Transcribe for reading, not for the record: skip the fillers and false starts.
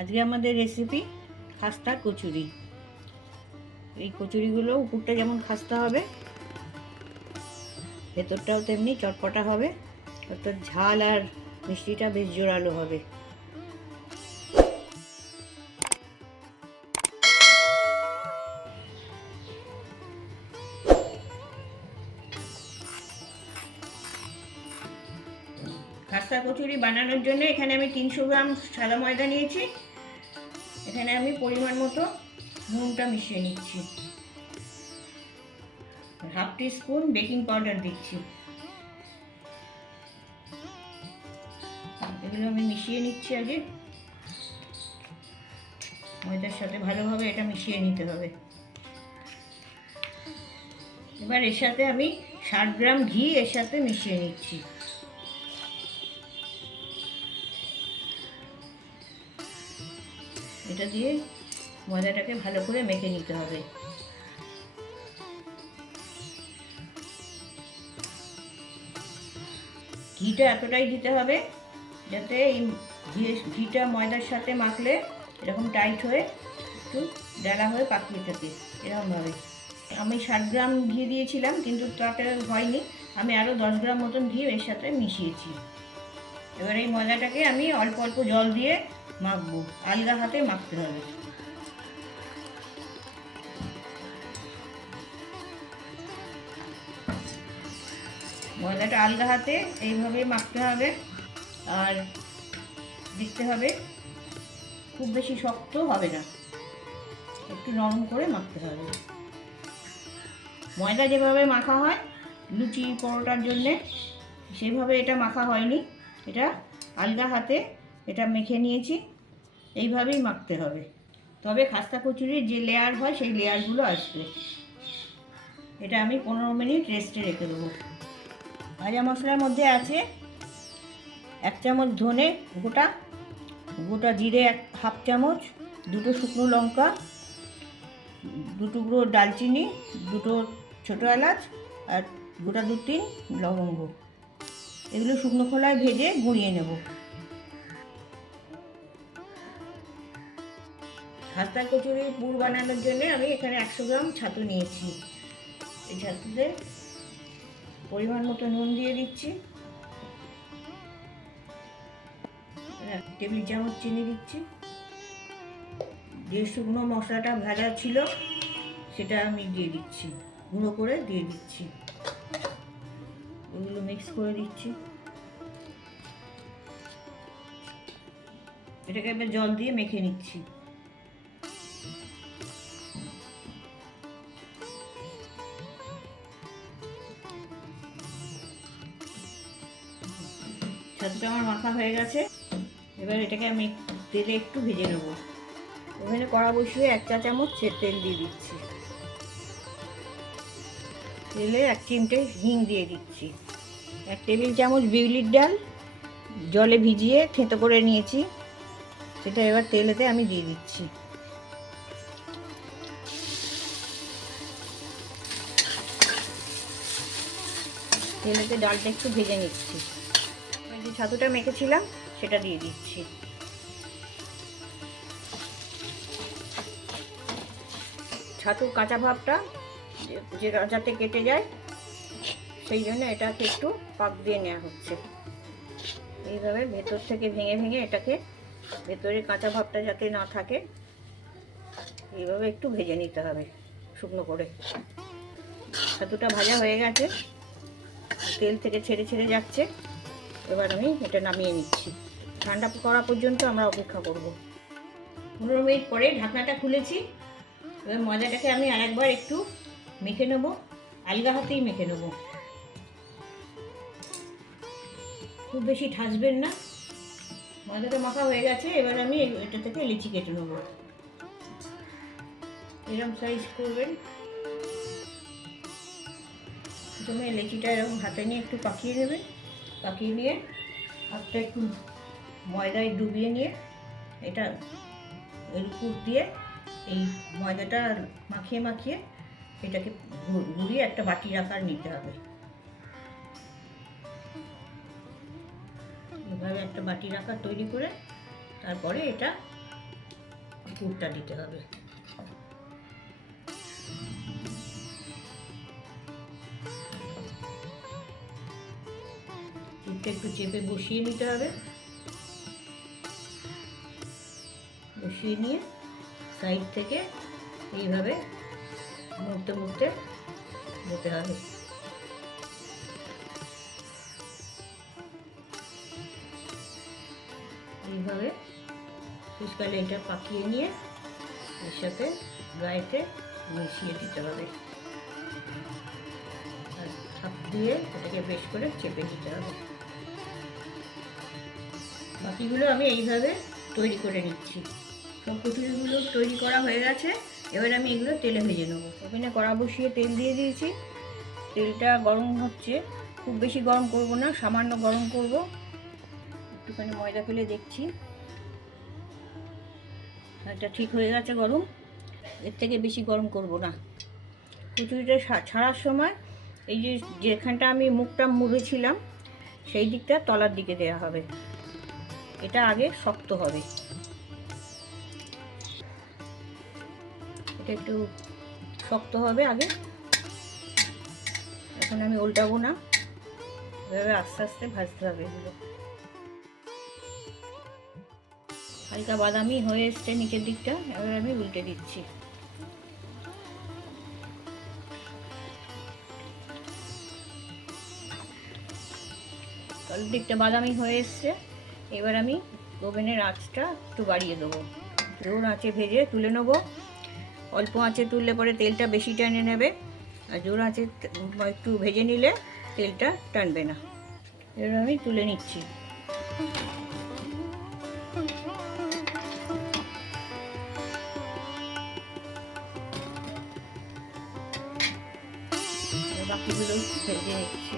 আজকে আমাদের রেসিপি খাস্তা কচুরি। এই কচুরিগুলো উপরটা যেমন খাস্তা হবে, ভেতরটাও তেমনি চটপটা হবে, অর্থাৎ ঝাল আর মিষ্টিটা বেশ জোরালো হবে। খাস্তা কচুরি বানানোর জন্য এখানে আমি 300 গ্রাম সাদা ময়দা নিয়েছি। এখানে আমি পরিমাণ মতো নুনটা মিশিয়ে নিচ্ছি, হাফ টিস্পুন বেকিং পাউডার দিচ্ছি। এগুলো আমি মিশিয়ে নিচ্ছি। আগে ময়দার সাথে ভালোভাবে এটা মিশিয়ে নিতে হবে। এবার এর সাথে আমি 60 গ্রাম ঘি এর সাথে মিশিয়ে নিচ্ছি। এটা দিয়ে ময়দাটাকে ভালো করে মেখে নিতে হবে। ঘিটা এতটাই দিতে হবে যাতে এই ঘিটা ময়দার সাথে মাখলে এরকম টাইট হয়ে একটু ডালা হয়ে পাকিয়ে থাকে, এরকমভাবে। আমি 60 গ্রাম ঘি দিয়েছিলাম, কিন্তু তাতে হয়নি। আমি আরও 10 গ্রাম মতন ঘি এর সাথে মিশিয়েছি। এবার এই ময়দাটাকে আমি অল্প অল্প জল দিয়ে মাখবো, আলগা হাতে মাখতে হবে। ময়দাটা আলগা হাতে এইভাবে মাখতে হবে, আর দেখতে হবে খুব বেশি শক্ত হবে না, একটু নরম করে মাখতে হবে। ময়দা যেভাবে মাখা হয় লুচি পরোটার জন্যে, সেভাবে এটা মাখা হয়নি। এটা আলগা হাতে এটা মেখে নিয়েছি, এইভাবেই মাখতে হবে। তবে খাস্তা কচুরির যে লেয়ার হয় সেই লেয়ারগুলো আসবে। এটা আমি 15 মিনিট রেস্টে রেখে দেবো। ভাজা মশলার মধ্যে আছে 1 চামচ ধনে গোটা, গোটা জিরে হাফ চামচ, 2টো শুকনো লঙ্কা, 2 টুকরো দালচিনি, 2টো ছোটো এলাচ, আর গোটা 2-3 লবঙ্গ। এগুলো শুকনো খোলায় ভেজে গুঁড়িয়ে নেব। খাস্তা কচুরির পুর বানানোর জন্য আমি এখানে 100 গ্রাম ছাতু নিয়েছি। এই ছাতুতে পরিমাণ মতো নুন দিয়ে দিচ্ছি, 1 টেবিল চামচ চিনি দিচ্ছি। যে শুকনো মশলাটা ভাজা ছিল সেটা আমি দিয়ে দিচ্ছি, গুঁড়ো করে দিয়ে দিচ্ছি। ওগুলো মিক্স করে দিচ্ছি। এটাকে এবার জল দিয়ে মেখে নিচ্ছি। ছাতুটা আমার মাখা হয়ে গেছে। এবার এটাকে আমি তেলে একটু ভেজে নেবো। ওখানে কড়া বসিয়ে 1 চা চামচ তেল দিয়ে দিচ্ছি। তেলে 1 চিমটে হিং দিয়ে দিচ্ছি। 1 টেবিল চামচ বিউলির ডাল জলে ভিজিয়ে থেঁতো করে নিয়েছি, সেটা এবার তেলেতে আমি দিয়ে দিচ্ছি। তেলেতে ডালটা একটু ভেজে নিচ্ছি। যে ছাতুটা মেখেছিলাম সেটা দিয়ে দিচ্ছি। ছাতুর কাঁচা ভাবটা যাতে কেটে যায় সেই জন্য এটাকে একটু পাক দিয়ে নেওয়া হচ্ছে। এইভাবে ভেতর থেকে ভেঙে ভেঙে এটাকে, ভেতরে কাঁচা ভাবটা যাতে না থাকে, এইভাবে একটু ভেজে নিতে হবে শুকনো করে। ছাতুটা ভাজা হয়ে গেছে, তেল থেকে ছেড়ে ছেড়ে যাচ্ছে। এবার আমি এটা নামিয়ে নিচ্ছি। ঠান্ডা করা পর্যন্ত আমরা অপেক্ষা করব। 15 মিনিট পরে ঢাকনাটা খুলেছি। এবার ময়দাটাকে আমি আরেকবার একটু মেখে নেব, আলগা হাতেই মেখে নেব, খুব বেশি ঠাসবেন না। ময়দাটা মাখা হয়ে গেছে। এবার আমি এটা থেকে লিচি কেটে নেব। এরকম সাইজ করবেন। প্রথমে লিচিটা এরকম হাতে নিয়ে একটু পাকিয়ে নেবেন। পাকিয়ে নিয়ে হাতটা একটু ময়দায় ডুবিয়ে নিয়ে এটা এর উপর দিয়ে এই ময়দাটা মাখিয়ে মাখিয়ে এটাকে ঘুরিয়ে একটা বাটির আকার নিতে হবে। এভাবে একটা বাটির আকার তৈরি করে তারপরে এটা পুরটা দিতে হবে। পুরটা একটু চেপে বসিয়ে নিতে হবে। বসিয়ে নিয়ে সাইড থেকে এইভাবে মুড়তে মুড়তে দিতে হবে। এইভাবে ফুচকালে এটা পাকিয়ে নিয়ে এর সাথে গায়েতে মিশিয়ে দিতে হবে আর চাপ দিয়ে এটাকে বেশ করে চেপে দিতে হবে। বাকিগুলো আমি এইভাবে তৈরি করে নিচ্ছি। সব কচুরিগুলো তৈরি করা হয়ে গেছে। এবার আমি এগুলো তেলে ভেজে নেবো। ওখানে কড়া বসিয়ে তেল দিয়ে দিয়েছি। তেলটা গরম হচ্ছে, খুব বেশি গরম করব না, সামান্য গরম করব। একটুখানি ময়দা ফেলে দেখছি, এটা ঠিক হয়ে গেছে গরম। এর থেকে বেশি গরম করব না। কচুরিটা ছাড়ার সময় এই যেখানটা আমি মুখটা মুড়েছিলাম সেই দিকটা তলার দিকে দেওয়া হবে। এটা আগে শক্ত হবে, এটা একটু শক্ত হবে আগে। এখন আমি উল্টাবো না, এভাবে আস্তে আস্তে ভাজতে হবে এগুলো। হালকা বাদামি হয়ে এসছে নিচের দিকটা, এবার আমি উল্টে দিচ্ছি। তলের দিকটা বাদামি হয়ে এসছে। এবার আমি ওভেনের আঁচটা একটু বাড়িয়ে দেবো। জোর আঁচে ভেজে তুলে নেবো। অল্প আঁচে তুললে পরে তেলটা বেশি টেনে নেবে, আর জোর আঁচে একটু ভেজে নিলে তেলটা টানবে না। এবার আমি তুলে নিচ্ছি। বাকিগুলো ভেজে নিচ্ছি।